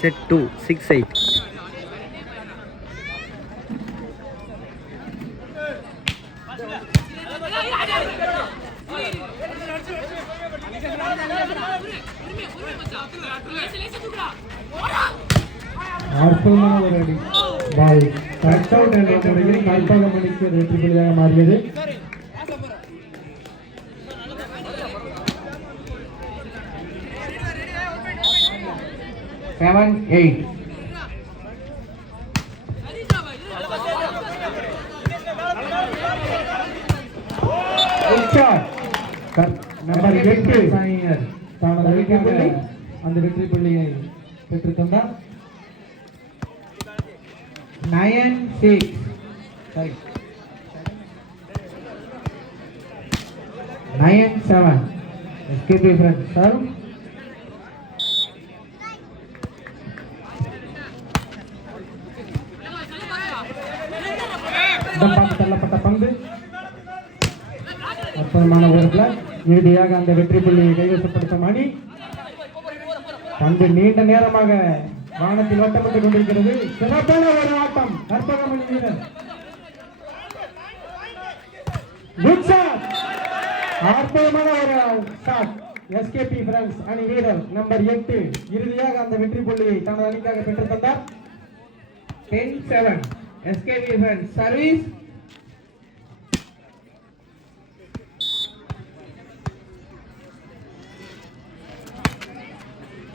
Set 2, 6-8. அற்புதமான ஒரு அடி. பால் கட் அவுட் என்ற முறையில் கல்பகமணிக்கு வெற்றி புள்ளியாக மாறியது. Seven eight. நம்பர் 8 சாயினர் தனது வெற்றி புள்ளி அந்த வெற்றி புள்ளியை பெற்றுத் தந்தார். 9-6. Sorry. 9-7. SKP friends serve. தள்ளப்பட்ட பந்து அற்புதமான ஒரு பிளாக். இறுதியாக அந்த வெற்றி புள்ளியை கைவசப்படுத்தும் அணி. பந்து நீண்ட நேரமாக வானத்தில் வட்டப்பட்டுக் கொண்டிருக்கிறது. சிறப்பான ஒரு ஆட்டம் கற்பகமணி வீரர். Good shot. அற்புதமான ஒரு ஷாட். SKP ஃப்ரெண்ட்ஸ் அணி வீரர் நம்பர் 8 இறுதியாக அந்த வெற்றி புள்ளியை தனது அணிக்காக பெற்றுத் தந்தார். 10-7. SKP friends service.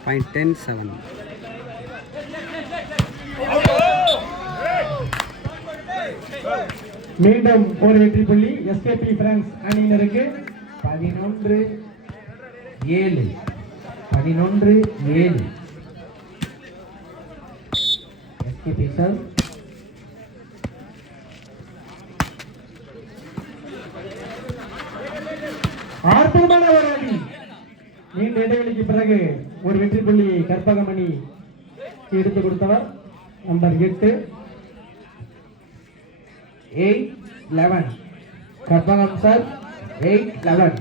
Point 10-7. மீண்டும் ஒரு வெற்றி புள்ளி SKP ஃப்ரெண்ட்ஸ் அணியினருக்கு. 11-7. 11-7. SKP சார் அற்புதமான ஒரு அணி. நீண்ட இடைவெளிக்கு பிறகு ஒரு வெற்றி புள்ளியை கற்பகமணி எடுத்து கொடுத்தவர் நம்பர் 8. 8-11. கற்பகம் சார் 8-11.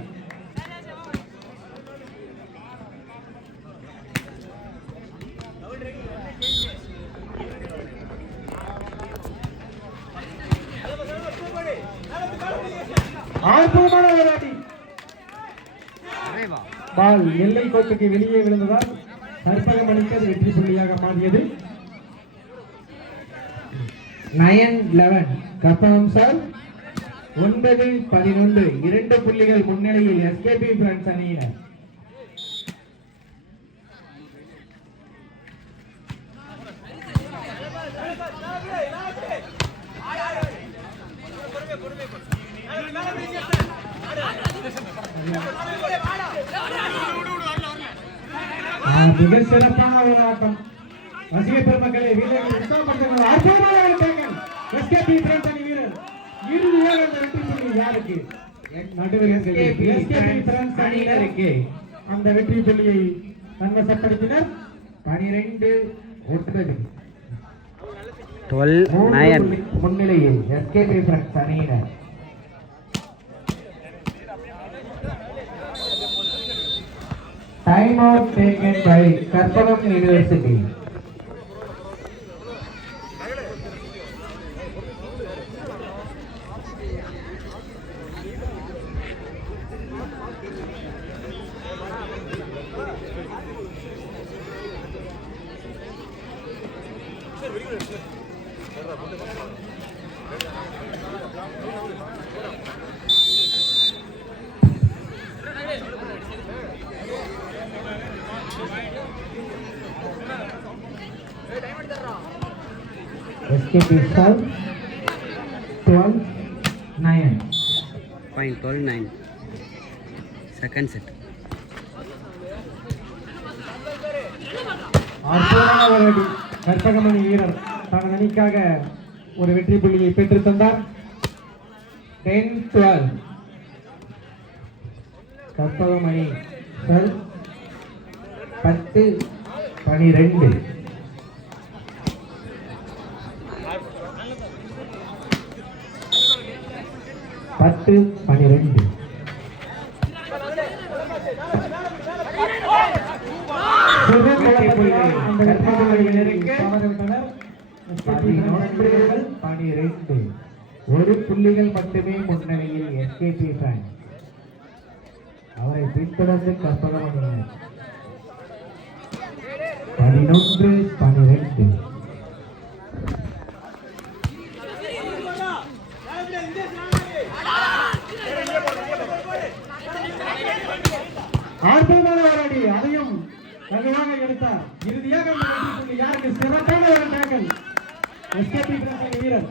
அற்புதமான ஒரு அடி. பால் எல்லை கோட்டுக்கு வெளியே விழுந்ததால் கற்பகமணிக்கு அது வெற்றி புள்ளியாக மாறியது. 9-11. கற்பகம் சார் 9-11. 2 புள்ளிகள் முன்னிலையில் SKP ஃப்ரெண்ட்ஸ் அணியினர். மிக சிறப்பான ஒரு ஆட்டம். ரசிக பெருமக்களை வீரர்கள் உற்சாகப்படுத்துங்கள். அற்புதமான ஒரு டேக்கன் SKP ஃப்ரெண்ட்ஸ் அணி வீரர். இறுதியாக அந்த வெற்றி புள்ளி யாருக்கு? நடுவர் SKP ஃப்ரெண்ட்ஸ் அணியினருக்கு அந்த வெற்றி புள்ளியை தன்வசப்படுத்தினர். 12-9. 12-9 முன்னிலையில் SKP ஃப்ரெண்ட்ஸ் அணியினர். Time out taken by Karpagam University. SKP serve 12-9. Point 12-9. Second set. அற்புதமான ஒரு அடி. கற்பகமணி வீரர் தனது அணிக்காக ஒரு வெற்றி புள்ளியை பெற்றுத் தந்தார். 10-12. கற்பகமணி சார் 10-12. 10-12. அந்த வீரருக்கு தவறிவிட்டனர். SKP 12 ஒரு புள்ளிகள் மட்டுமே முன்னணியில் SKP பிரான்ஸ். அவரை பின்தொடர்ந்து கற்பகமணியினர் 11-12. அற்புதமான ஒரு அடி, அதையும் வலுவாக எடுத்தார். இறுதியாக அந்த வெற்றி புள்ளி யாருக்கு? சிறப்பான ஒரு டேக்கல். SKP பிரான்ஸ் வீரர்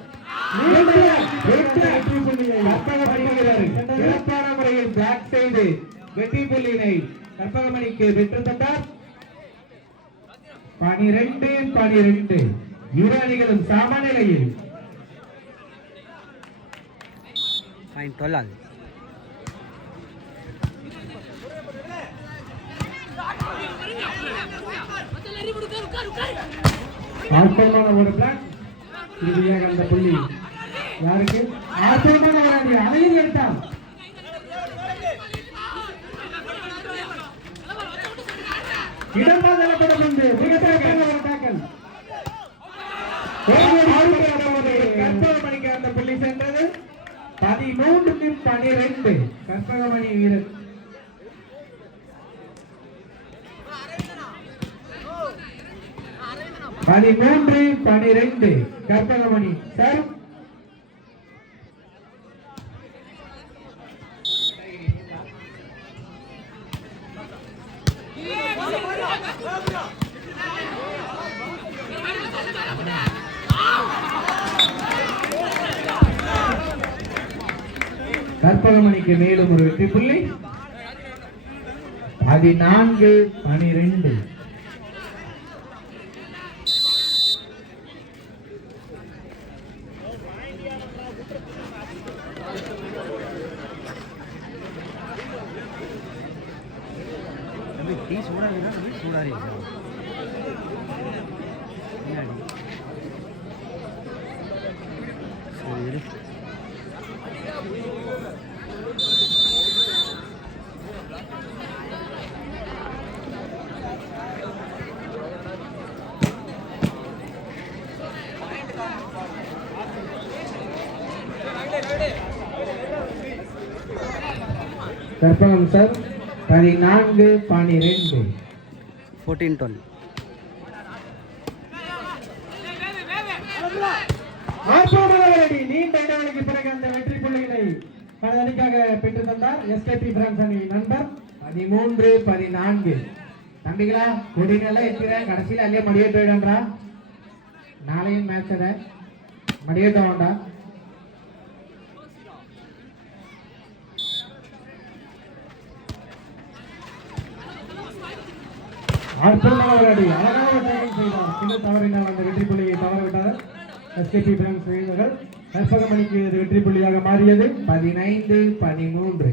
வெற்றி புள்ளியை சிறப்பான முறையில் பிளாக் செய்து வெற்றி புள்ளியினை கற்பகமணிக்கு வென்று தந்தார். 12-12. இரு அணிகளும் சமநிலையில். பாயிண்ட் 12 ஆகுது. அற்புதமான ஒரு பிளாக். இறுதியாக அந்த புள்ளி யாருக்கு? அற்புதமான ஒரு அடி, அதையும் எடுத்தார். இடமாதப்படும் வந்து மிகப்பெரிய ஒரு டேக்கல். கற்பகமணிக்கு அந்த புள்ளி சென்றது. 13-12. கற்பகமணி வீரர் 13-12. கற்பகமணி சார். கற்பகமணிக்கு மேலும் ஒரு வெற்றி புள்ளி. 14-12. டீ சூடாக சூடாக சரி. கற்பகம் சார் 14-12. 14-12. நீண்ட இடைவெளிக்கு பிறகு அந்த வெற்றி புள்ளிகளை தனது அணிக்காக பெற்று தந்தார் SKP பிரான்ஸ் அணி நண்பர். 13-14. தம்பிகளா கொடினெல்லாம் எத்திர கடைசியில் அல்லே மடியேட்டு போயிடன்றா. நாளையும் மேட்ச் அத மடியேட்ட வேண்டாம். அற்புதமான ஒரு அடி, அழகான ஒரு டேக்கிங் செய்தார். சின்ன தவறினால் அந்த வெற்றி புள்ளியை தவறவிட்டார் SKP பிரான்ஸ் வீரர்கள். கற்பகமணிக்கு இது வெற்றி புள்ளியாக மாறியது. 15-13.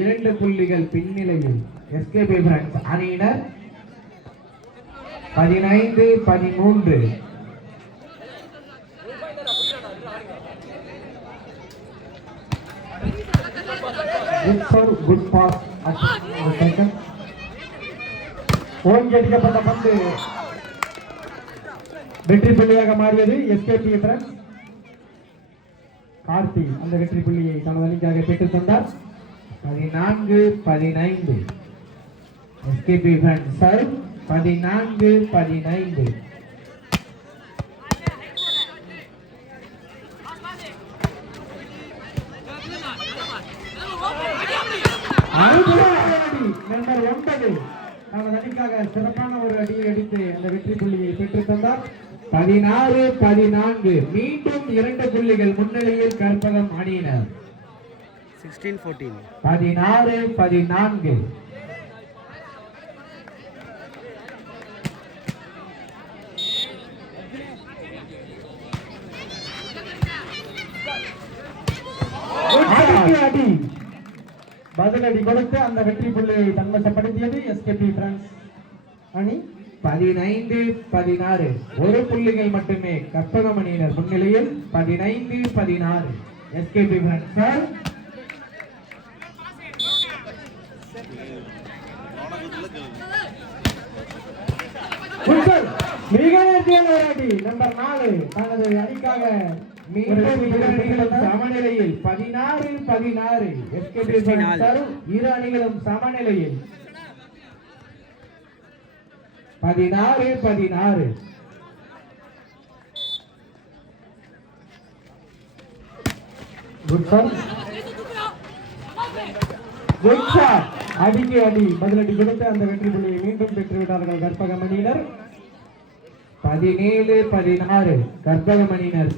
2 புள்ளிகள் பின்னிலையில் SKP பிரான்ஸ் அணியினர். 15-13. Good serve, good pass. ஓங்கி அடிக்கப்பட்ட பந்து வெற்றி புள்ளியாக மாறியது SKP பிரான்ஸ். கார்த்தி அந்த வெற்றி புள்ளியை தனது அணிக்காக பெற்றுத் தந்தார். 14-15. SKP France serve. 14-15. நம்பர் 9 தனது அணிக்காக சிறப்பான ஒரு அடியை அடித்து அந்த வெற்றி புள்ளியை பெற்றுத் தந்தார். 16-14. மீண்டும் 2 புள்ளிகள் முன்னிலையில் கற்பகம் அணியினர். 16-14. 16-14. அடி பதிலடி கொடுத்து அந்த வெற்றி புள்ளியை தன்வசப்படுத்தியது SKP பிரான்ஸ் அணி. 15-16. 1 புள்ளிகள் மட்டுமே கற்பகம் அணியினர் முன்னிலையில். 15-16. SKP France sir. மிக நேர்த்தியான ஒரு அடி. நம்பர் 4 தனது அடிக்காக மீண்டும் இரு அணிகளும் சமநிலையில் 16-16. எஸ்கேபி இரு அணிகளும் சமநிலையில் 16-16. Good sir. Good shot. அடிக்கு அடி பதிலடி கொடுத்து அந்த வெற்றி புள்ளியை மீண்டும் பெற்றுவிட்டார்கள் கற்பகம் அணியினர். 17-16 கற்பகம் அணியினர்.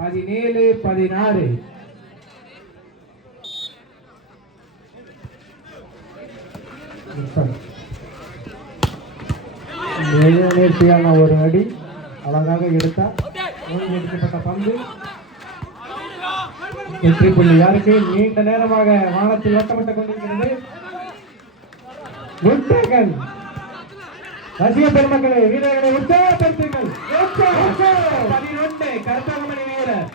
17-16. நேர்த்தியான ஒரு அடி அழகாக எடுத்தார். எடுக்கப்பட்ட பந்து வெற்றி புள்ளி யாருக்கு? நீண்ட நேரமாக வானத்தில் வட்டப்பட்டுக் கொண்டிருக்கிறது. குட்டகன் ரசிக பெருமக்களே, வீரர்களை உற்சாகப்படுத்துங்கள். 11 கற்பகமணி வீரர்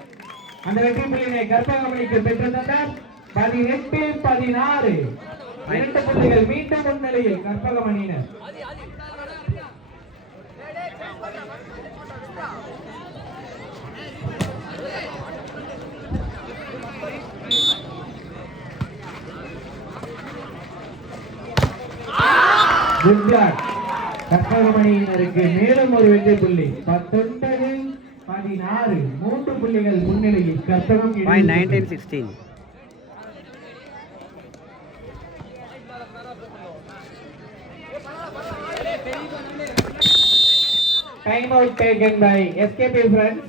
அந்த வெற்றி புள்ளியை கற்பகமணிக்கு பெற்று தந்தார். 18-16. 2 புள்ளிகள் மீண்டும் முன்னிலையில் கற்பகமணியினர். கற்பகமணியினருக்கு மேலும் ஒரு வெற்றி புள்ளி. 19-16. 3 புள்ளிகள் முன்னிலையில் Karpagam. 19-16. Time out taken by SKP friends.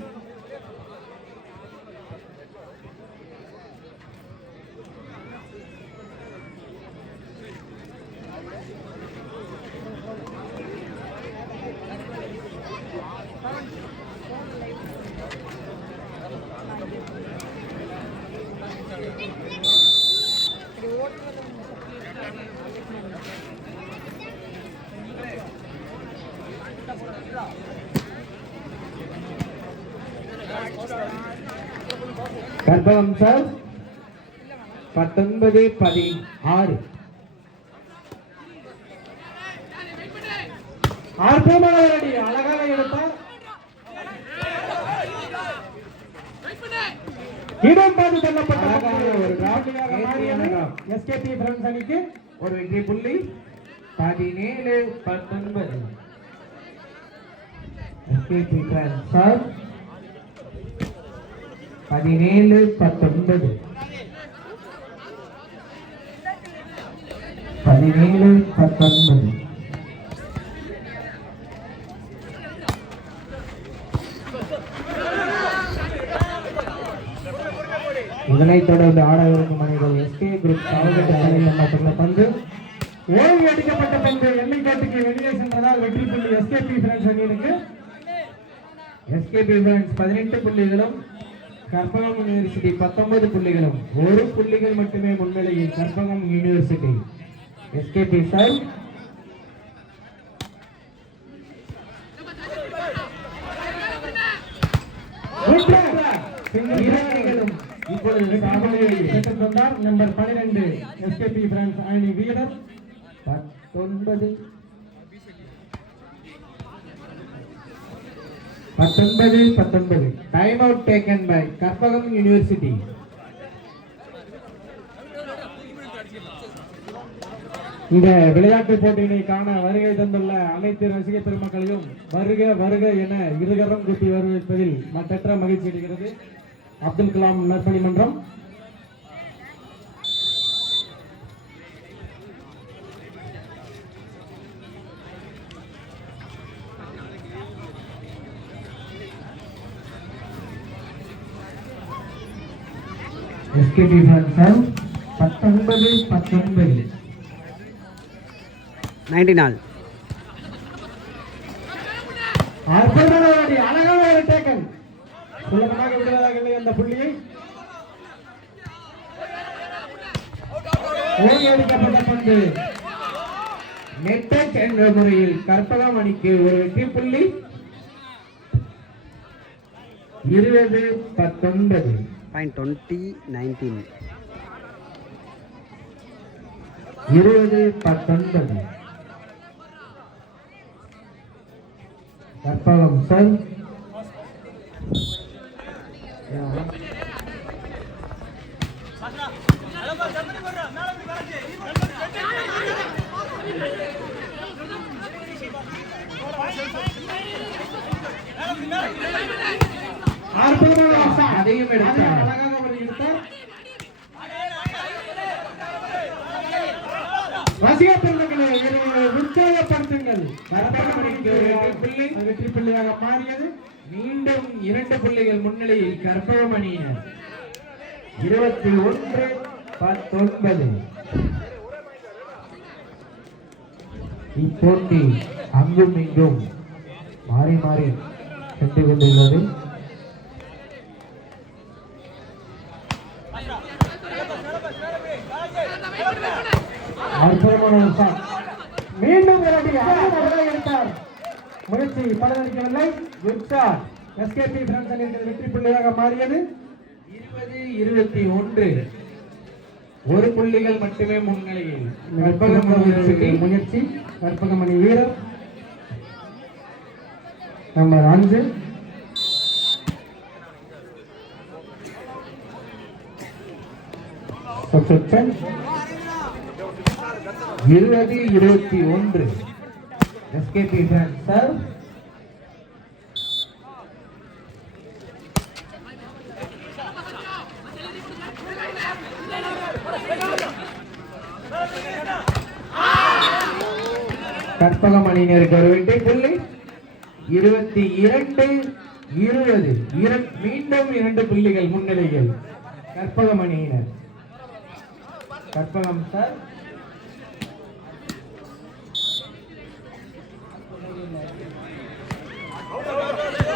Karpagam sir 19-16. அற்புதமான அடி அழகாக எடுத்தார். இடம் பார்த்து தள்ளப்பட்ட ஒரு ராஜியாக மாறியது எஸ்கேபி ஃப்ரெண்ட்ஸ் அணிக்கு ஒரு வெற்றி புள்ளி. 17-19. SKB friends sir 17-19. 17-19. இதனைத் தொடர்ந்து ஆடவிருக்கும் அணிகள் எஸ்கே குரூப் சாவகட்ட பந்து ஓய்வு அடிக்கப்பட்ட பந்து எல்லைக்காட்டுக்கு வெளியே சென்றதால் வெற்றி புள்ளி எஸ்கேபி ஃப்ரெண்ட்ஸ் அணியிற்கு. எஸ்கேபி ஃப்ரெண்ட்ஸ் 18 புள்ளிகளும் கற்பகம் யூனிவர்சிட்டி 19 புள்ளிகளும். 1 புள்ளிகள் மட்டுமே முன்னிலையில் கற்பகம் யூனிவர்சிட்டி. எஸ்கேபி சார் இப்பொழுது நம்பர் 12 எஸ்கேபி ஃப்ரெண்ட்ஸ் அணி வீரர் 19-19. Time out taken by Karpagam university. இந்த விளையாட்டு போட்டியினை காண வருகை தந்துள்ள அனைத்து ரசிக பெருமக்களையும் வருக வருக என இருகரம் கூட்டி வரவேற்பதில் மற்றற்ற மகிழ்ச்சி அடைகிறது. அப்துல் கலாம் நற்பணி மன்றம். SKB friends 19-19. 19 அழகான ஒரு டேக்கன். சுலபமாக விடுவதாக இல்லை அந்த புள்ளியை. ஓய்வெடுக்கப்பட்ட பந்து நெட்டச் என்ற முறையில் கற்பகம் அணிக்கு ஒரு வெற்றி புள்ளி. 20-19. 20-19. 20-19. கற்பகம் சார். அதையும் எடுத்தார். அழகாக அவர் எடுத்தார். ரசிக பெருமக்களை உற்சாகப்படுத்துங்கள். வெற்றி புள்ளியாக மாறியது. மீண்டும் 2 புள்ளிகள் முன்னிலையில் கற்பகமணியினர் 21-19. இப்போட்டி அங்கும் இங்கும் மாறி மாறி சென்று கொண்டுள்ளது. மீண்டும் எடுத்தார். முயற்சி பலனளிக்கவில்லை. எஸ்கேபி பிரான்ஸ் அணியினர் வெற்றி புள்ளியாக மாறியது. 20-21. 1 புள்ளிகள் மட்டுமே முன்னிலையில் முயற்சி. கற்பகமணி வீரர் number 5 20-21. SKP France sir. Karpagam அணியினருக்கு ஒரு வெற்றி புள்ளி. 22-20. மீண்டும் 2 புள்ளிகள் முன்னிலையில் கற்பகம் அணியினர். கற்பகம் சார்.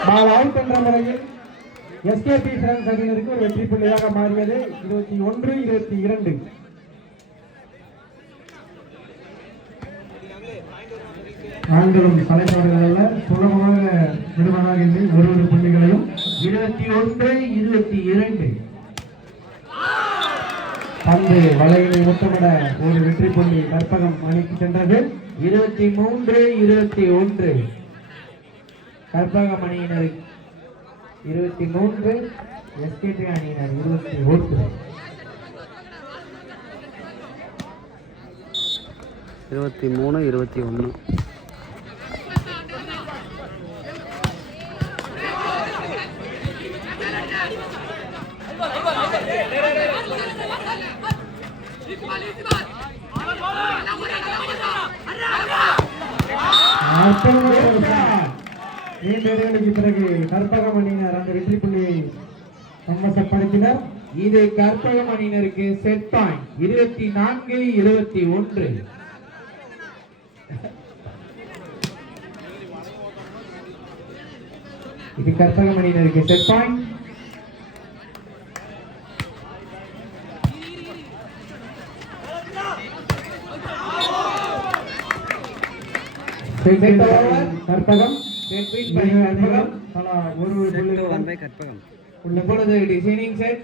பால் அவுட் என்ற முறையில் எஸ்கேபி பிரான்ஸ் அணியினருக்கு ஒரு வெற்றி புள்ளியாக மாறியது. 21-22. ஆண்களும் தலைப்பாடுகள் அல்ல, சுலபமாக விடுவதாக ஒரு புள்ளிகளையும். 21-22. பந்து வலையினை முத்தமிட ஒரு வெற்றி புள்ளி கற்பகம் அணிக்கு சென்றது. 23-21. கற்பகம் அணியினர் 23, எஸ்கேபி அணியினர் 21. 23-21. நீண்ட இடைவெளிக்கு பிறகு கற்பகம் அணியினர் அந்த வெற்றி புள்ளியை சமசப்படுத்தினர். இது கற்பகம் அணியினருக்கு செட் பாயிண்ட். 24-21. இது கற்பகம் அணியினருக்கு செட் பாயிண்ட். கற்பகம் கற்பகம் ஒரு புள்ளி கற்பகம். இப்பொழுது டிசைனிங் செட்